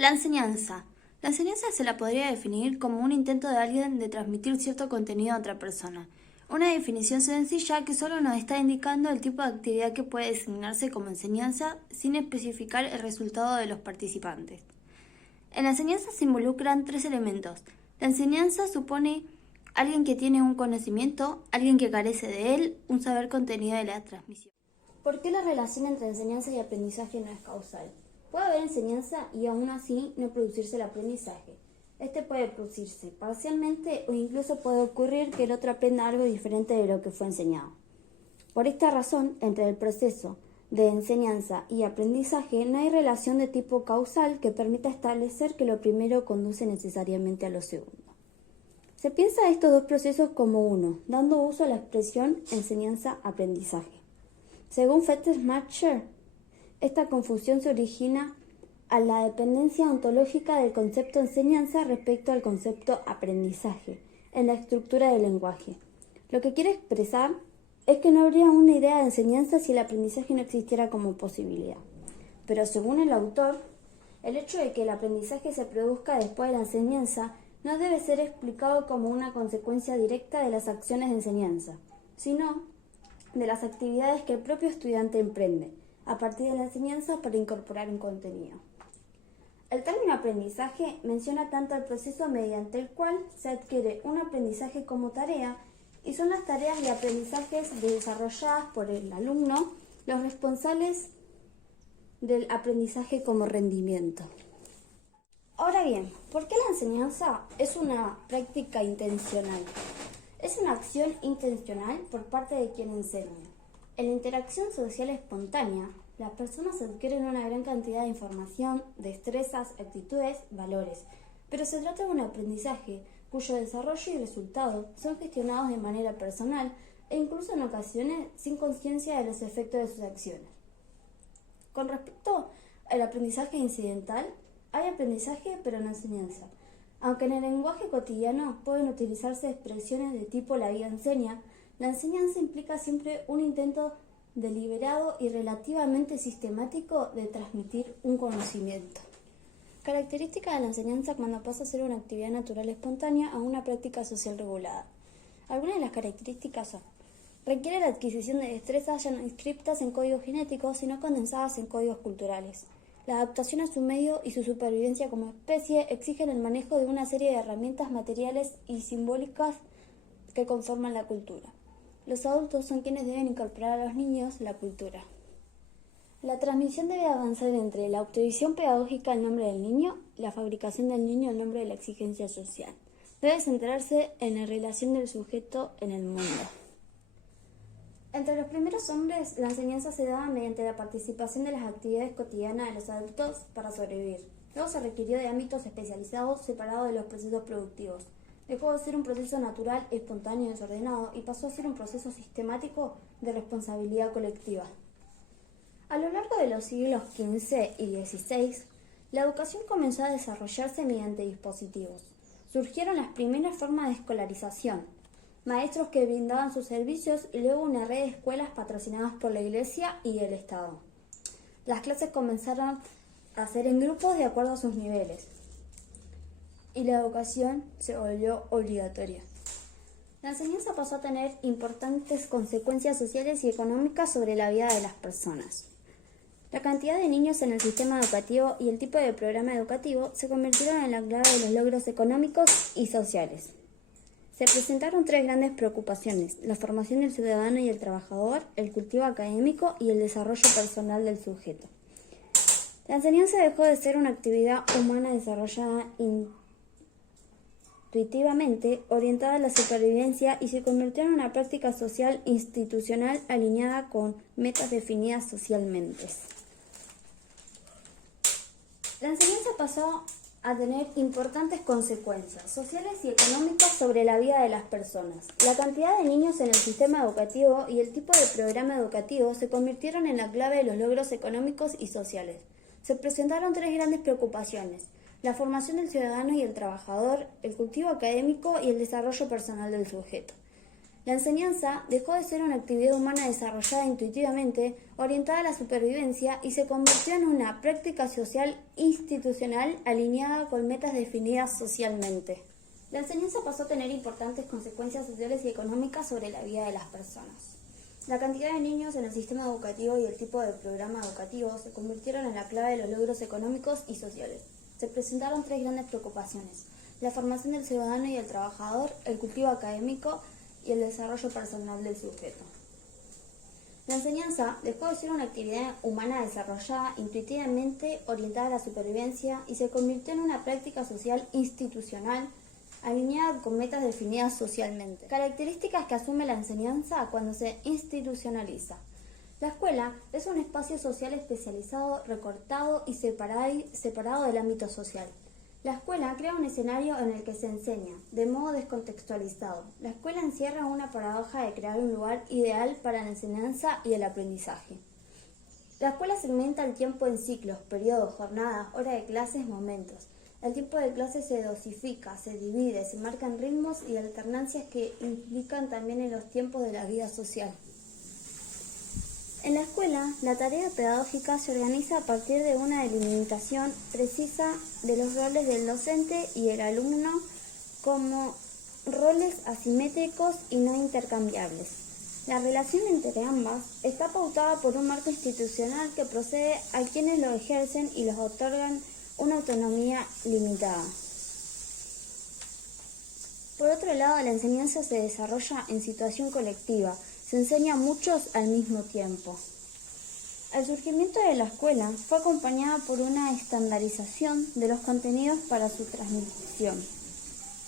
La enseñanza. La enseñanza se la podría definir como un intento de alguien de transmitir cierto contenido a otra persona. Una definición sencilla que solo nos está indicando el tipo de actividad que puede designarse como enseñanza sin especificar el resultado de los participantes. En la enseñanza se involucran tres elementos. La enseñanza supone alguien que tiene un conocimiento, alguien que carece de él, un saber contenido de la transmisión. ¿Por qué la relación entre enseñanza y aprendizaje no es causal? Puede haber enseñanza y aún así no producirse el aprendizaje. Este puede producirse parcialmente o incluso puede ocurrir que el otro aprenda algo diferente de lo que fue enseñado. Por esta razón, entre el proceso de enseñanza y aprendizaje no hay relación de tipo causal que permita establecer que lo primero conduce necesariamente a lo segundo. Se piensa a estos dos procesos como uno, dando uso a la expresión enseñanza-aprendizaje. Según Fetters-Macher, esta confusión se origina a la dependencia ontológica del concepto enseñanza respecto al concepto aprendizaje en la estructura del lenguaje. Lo que quiere expresar es que no habría una idea de enseñanza si el aprendizaje no existiera como posibilidad. Pero según el autor, el hecho de que el aprendizaje se produzca después de la enseñanza no debe ser explicado como una consecuencia directa de las acciones de enseñanza, sino de las actividades que el propio estudiante emprende a partir de la enseñanza para incorporar un contenido. El término aprendizaje menciona tanto el proceso mediante el cual se adquiere un aprendizaje como tarea y son las tareas y aprendizajes desarrolladas por el alumno los responsables del aprendizaje como rendimiento. Ahora bien, ¿por qué la enseñanza es una práctica intencional? Es una acción intencional por parte de quien enseña. En la interacción social espontánea, las personas adquieren una gran cantidad de información, destrezas, actitudes, valores, pero se trata de un aprendizaje cuyo desarrollo y resultado son gestionados de manera personal e incluso en ocasiones sin conciencia de los efectos de sus acciones. Con respecto al aprendizaje incidental, hay aprendizaje pero no enseñanza. Aunque en el lenguaje cotidiano pueden utilizarse expresiones de tipo la vida enseña, la enseñanza implica siempre un intento deliberado y relativamente sistemático de transmitir un conocimiento. Característica de la enseñanza cuando pasa a ser una actividad natural espontánea a una práctica social regulada. Algunas de las características son: requiere la adquisición de destrezas ya no inscriptas en códigos genéticos, sino condensadas en códigos culturales. La adaptación a su medio y su supervivencia como especie exigen el manejo de una serie de herramientas materiales y simbólicas que conforman la cultura. Los adultos son quienes deben incorporar a los niños la cultura. La transmisión debe avanzar entre la autovisión pedagógica al nombre del niño y la fabricación del niño al nombre de la exigencia social. Debe centrarse en la relación del sujeto en el mundo. Entre los primeros hombres, la enseñanza se daba mediante la participación de las actividades cotidianas de los adultos para sobrevivir. Luego se requirió de ámbitos especializados separados de los procesos productivos. Dejó de ser un proceso natural, espontáneo y desordenado y pasó a ser un proceso sistemático de responsabilidad colectiva. A lo largo de los siglos XV y XVI, la educación comenzó a desarrollarse mediante dispositivos. Surgieron las primeras formas de escolarización, maestros que brindaban sus servicios y luego una red de escuelas patrocinadas por la Iglesia y el Estado. Las clases comenzaron a ser en grupos de acuerdo a sus niveles y la educación se volvió obligatoria. La enseñanza pasó a tener importantes consecuencias sociales y económicas sobre la vida de las personas. La cantidad de niños en el sistema educativo y el tipo de programa educativo se convirtieron en la clave de los logros económicos y sociales. Se presentaron tres grandes preocupaciones: la formación del ciudadano y el trabajador, el cultivo académico y el desarrollo personal del sujeto. La enseñanza dejó de ser una actividad humana desarrollada intuitivamente, orientada a la supervivencia, y se convirtió en una práctica social institucional alineada con metas definidas socialmente. La enseñanza pasó a tener importantes consecuencias sociales y económicas sobre la vida de las personas. La cantidad de niños en el sistema educativo y el tipo de programa educativo se convirtieron en la clave de los logros económicos y sociales. Se presentaron tres grandes preocupaciones: la formación del ciudadano y el trabajador, el cultivo académico y el desarrollo personal del sujeto. La enseñanza dejó de ser una actividad humana desarrollada intuitivamente, orientada a la supervivencia, y se convirtió en una práctica social institucional alineada con metas definidas socialmente. La enseñanza pasó a tener importantes consecuencias sociales y económicas sobre la vida de las personas. La cantidad de niños en el sistema educativo y el tipo de programa educativo se convirtieron en la clave de los logros económicos y sociales. Se presentaron tres grandes preocupaciones: la formación del ciudadano y el trabajador, el cultivo académico y el desarrollo personal del sujeto. La enseñanza dejó de ser una actividad humana desarrollada intuitivamente, orientada a la supervivencia, y se convirtió en una práctica social institucional alineada con metas definidas socialmente. Características que asume la enseñanza cuando se institucionaliza. La escuela es un espacio social especializado, recortado y separado del ámbito social. La escuela crea un escenario en el que se enseña, de modo descontextualizado. La escuela encierra una paradoja de crear un lugar ideal para la enseñanza y el aprendizaje. La escuela segmenta el tiempo en ciclos, periodos, jornadas, horas de clases, momentos. El tiempo de clase se dosifica, se divide, se marcan ritmos y alternancias que implican también en los tiempos de la vida social. En la escuela, la tarea pedagógica se organiza a partir de una delimitación precisa de los roles del docente y el alumno como roles asimétricos y no intercambiables. La relación entre ambas está pautada por un marco institucional que procede a quienes lo ejercen y les otorgan una autonomía limitada. Por otro lado, la enseñanza se desarrolla en situación colectiva. Se enseña a muchos al mismo tiempo. El surgimiento de la escuela fue acompañada por una estandarización de los contenidos para su transmisión.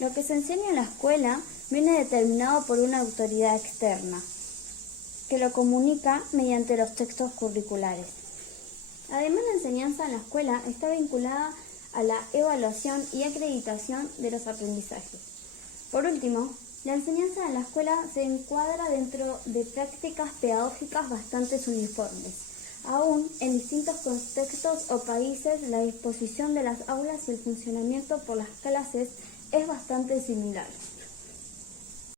Lo que se enseña en la escuela viene determinado por una autoridad externa, que lo comunica mediante los textos curriculares. Además, la enseñanza en la escuela está vinculada a la evaluación y acreditación de los aprendizajes. Por último, la enseñanza en la escuela se encuadra dentro de prácticas pedagógicas bastante uniformes. Aún en distintos contextos o países, la disposición de las aulas y el funcionamiento por las clases es bastante similar.